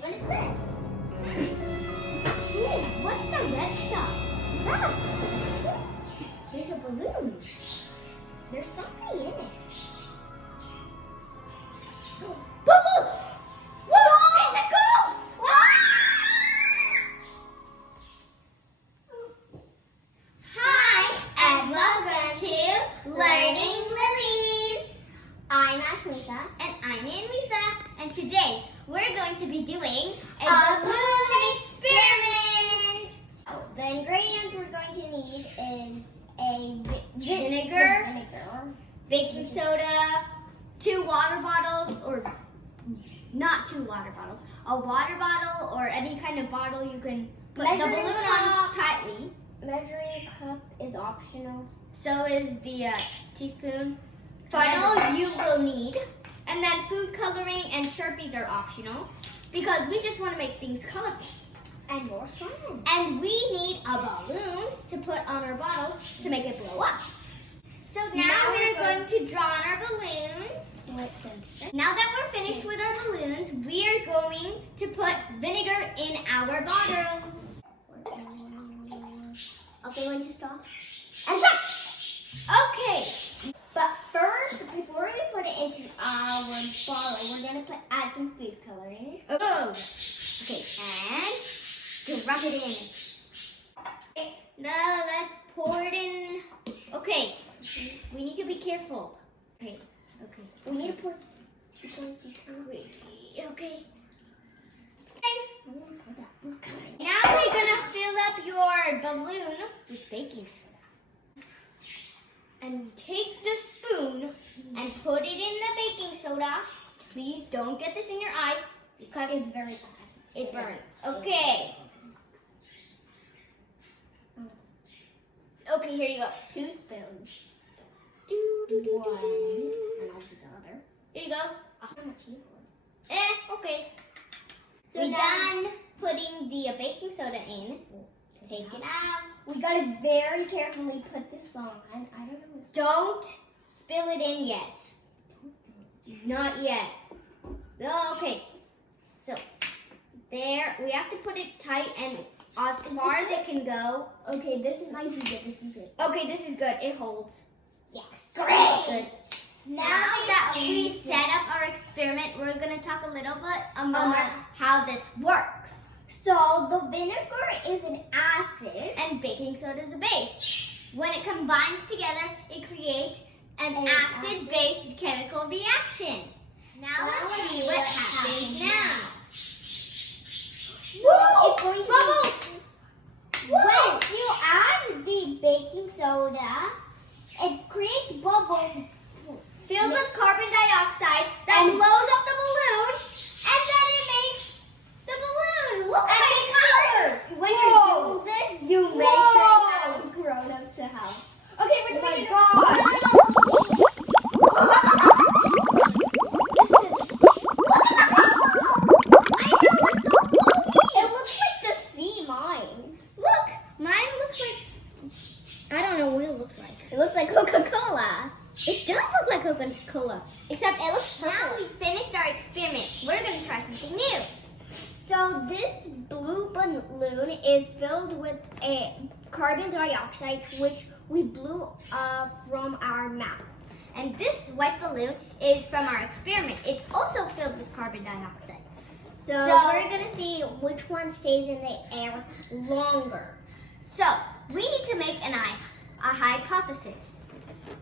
What is this? Ooh, what's the red stuff? That. There's a balloon. There's something in it. Bubbles! Whoa! It's a ghost! Hi, and welcome to Learning Lilies. I'm Ashmita. And I'm Anvita. And today we're going to be doing a balloon experiment. Oh, the ingredients we're going to need is a vinegar, baking soda, 2 water bottles, or not 2 water bottles, a water bottle or any kind of bottle you can put the balloon on tightly. Measuring cup is optional. So is the teaspoon. Funnel you will need. And then food coloring and Sharpies are optional because we just want to make things colorful and more fun. And we need a balloon to put on our bottles to make it blow up. So now we're going to draw on our balloons. Now that we're finished with our balloons, we are going to put vinegar in our bottles. Okay, when to stop? And stop! Okay, but first, before we put it into our bottle, we're going to add some food coloring. Oh! Okay, and rub it in. Okay, now let's pour it in. Okay, we need to be careful. Okay. We need to pour. Okay. Now we're gonna fill up your balloon with baking soda. And we take the spoon and put it in the baking soda. Please don't get this in your eyes because it's very cold. It burns. Okay. Okay, here you go. 2 spoons. One. And also the other. Here you go. Okay. So we're done putting the baking soda in. Take it out. We gotta very carefully put this on. I don't know. Don't spill it in yet. Not yet. Okay. So there, we have to put it tight and as far as it can go. Okay, this might be good. This is good. Okay, this is good. It holds. Yeah. Great. Good. Now that we set up our experiment, we're going to talk a little bit more how this works. So the vinegar is an acid and baking soda is a base. When it combines together, it creates an acid-base chemical reaction. Now let's see what happens now. Whoa, it's going to bubbles. When you add the baking soda, it creates bubbles filled with carbon dioxide that blows up the balloon, and then it makes the balloon look like a color. When you do this, you make it grown up to hell. Okay, we're doing it. Oh my God. It looks like the sea, mine. Look, mine looks like, I don't know what it looks like. It looks like Coca-Cola. It does look like Coca-Cola, except it looks purple. Now we finished our experiment. We're going to try something new. So this blue balloon is filled with a carbon dioxide, which we blew from our mouth. And this white balloon is from our experiment. It's also filled with carbon dioxide. So we're going to see which one stays in the air longer. So we need to make a hypothesis.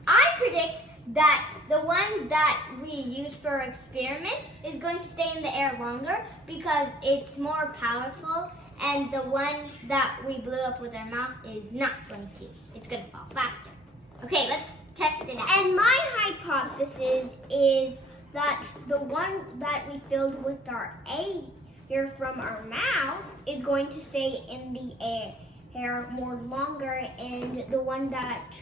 I predict that the one that we use for our experiment is going to stay in the air longer because it's more powerful, and the one that we blew up with our mouth is not going to. It's going to fall faster. Okay, let's test it out. And my hypothesis is that the one that we filled with our air from our mouth is going to stay in the air more longer, and the one that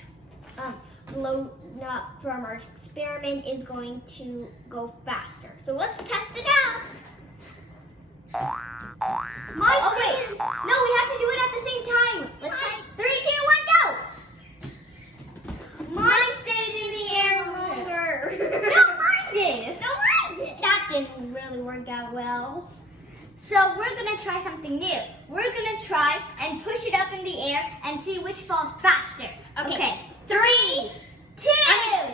blown up from our experiment is going to go faster. So let's test it out. Okay. No, we have to do it at the same time. Let's try. 3, 2, 1, go. Mine stayed in the air longer. No, mine did. That didn't really work out well. So we're gonna try something new. We're gonna try and push it up in the air and see which falls faster. Okay. 3, 2,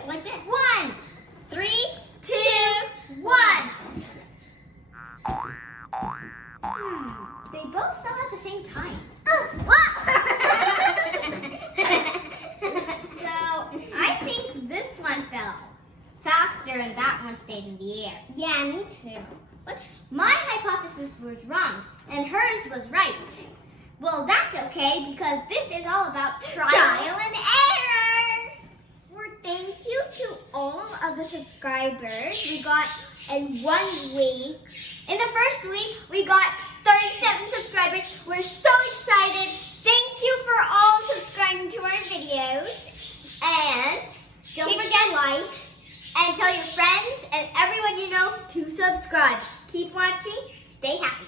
Like this. 1. 3, 2, 1. They both fell at the same time. So I think this one fell faster and that one stayed in the air. Yeah, me too. My hypothesis was wrong and hers was right. Well, that's okay because this is all about trial and error. Well, thank you to all of the subscribers we got in 1 week. In the first week, we got 37 subscribers. We're so excited. Thank you for all subscribing to our videos. And don't forget to like and tell your friends and everyone you know to subscribe. Keep watching. Stay happy.